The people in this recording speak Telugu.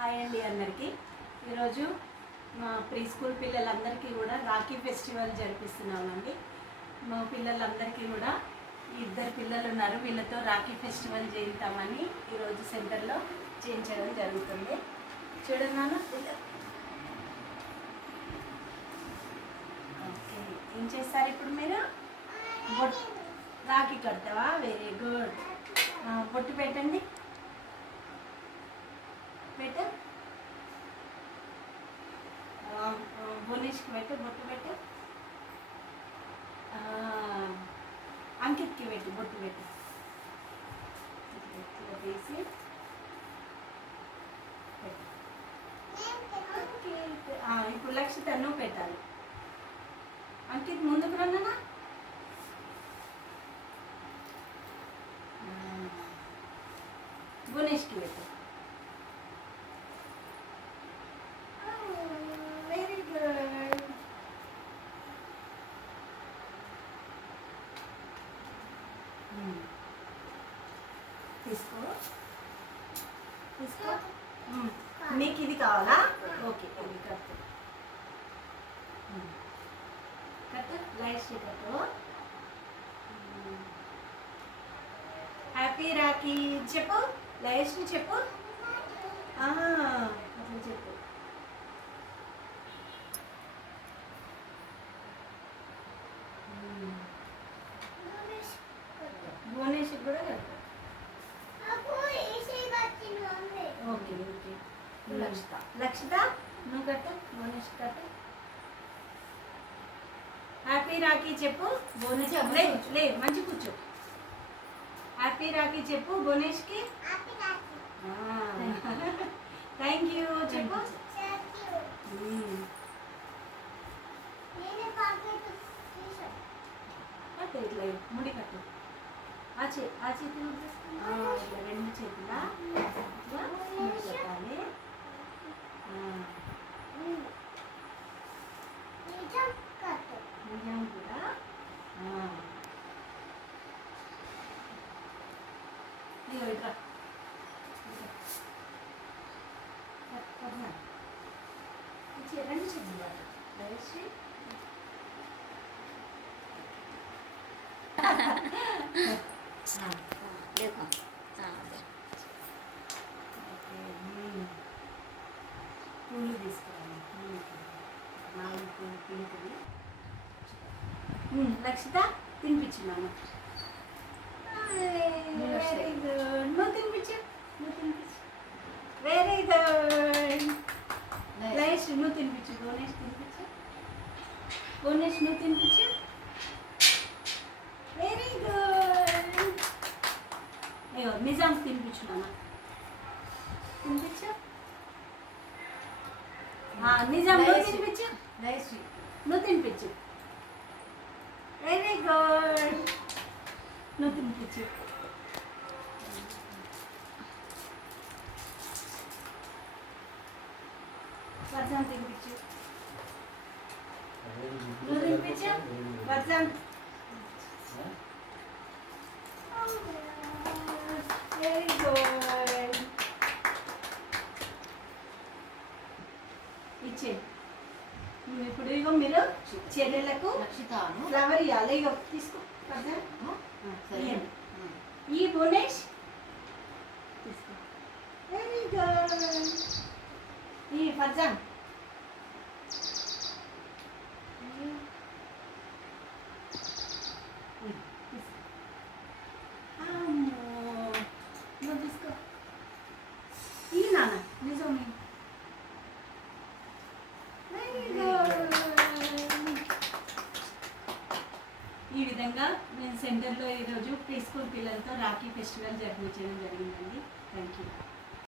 హాయ్ అండి అందరికీ. ఈరోజు మా ప్రీ స్కూల్ పిల్లలందరికీ కూడా రాఖీ ఫెస్టివల్ జరిపిస్తున్నామండి. మా పిల్లలందరికీ కూడా ఇద్దరు పిల్లలు ఉన్నారు, వీళ్ళతో రాఖీ ఫెస్టివల్ చేయిద్దామని ఈరోజు సెంటర్లో చేయించడం జరుగుతుంది. చూడండి నాన్న. ఓకే, ఏం చేస్తారు ఇప్పుడు మీరు? రాఖీ కడతావా? Very good. బొట్టు పెట్టండి. పెట్టు. బోనేష్కి పెట్టు, బొట్టు పెట్టు. అంకిత్కి పెట్టు, బొట్టు పెట్టు. తీసి ఇప్పుడు లక్షిత నువ్వు పెట్టాలి. అంకిత్ ముందుకు రన్నా. బోనేష్కి పెట్టు. Very good. తీసుకో తీసుకో. నీకు ఇది కావాలా? ఓకే, ఇది కట్టు. కట్టు, లైట్ కట్టు. హ్యాపీ రాఖీ చెప్పు, లైట్ చెప్పు. అట్లా చెప్పు. బోనేష్ కూడా కట్టు. Okay okay. లక్షిత, లక్షిత నువ్వు కట్టు, బోనేష్ కట్టు. హ్యాపీ రాఖీ చెప్పు. బోనేష్ లే మంచి కూర్చో. హ్యాపీ రాఖీ చెప్పు బోనేష్కి. థ్యాంక్ యూ చెప్పు. కట్టు, ఇట్లా ముడి కట్టు. ఆ చేతి ఇట్లా రెండు చేతుల ముడి కట్టాలి. నిజం కూడా. ఇట్లా రెండు చేతులు వేసి పూలు తీసుకురాలి. నాలుగు పూలు పింకుని. లక్షిత తినిపించున్నాను. Very good. నువ్వు తినిపించు, నువ్వు తినిపించు. Very good. లైష్ నువ్వు తినిపించు. బోనేష్ తినిపించు. బోనేష్ నువ్వు తినిపించు. Very good. అయ్యో నిజాం తినిపించున్నాను. తినిపించు. నిజాం నువ్వు తినిపించు. నువ్వు తినిపించు. Very good. నువ్వు తినిపించు. వర్జాన్ తినిపించు. నువ్వు తినిపించు. వర్జాన్. Very good. ఇచ్చే. ఇప్పుడు ఇగో మీరు చెల్లెలకు ఫ్లవర్ ఇవ్వాలి. ఇగో తీసుకో. ఈ బోనేష్ తీసుకో. Very good. ఈ ఫర్జాన్ నువ్వు తీసుకో. ఈ నాన్న నిజం. Very good. ఈ విధంగా నేను సెంటర్లో ఈరోజు ప్రీ స్కూల్ పిల్లలతో రాఖీ ఫెస్టివల్ జరిపించడం జరిగిందండి. Thank you.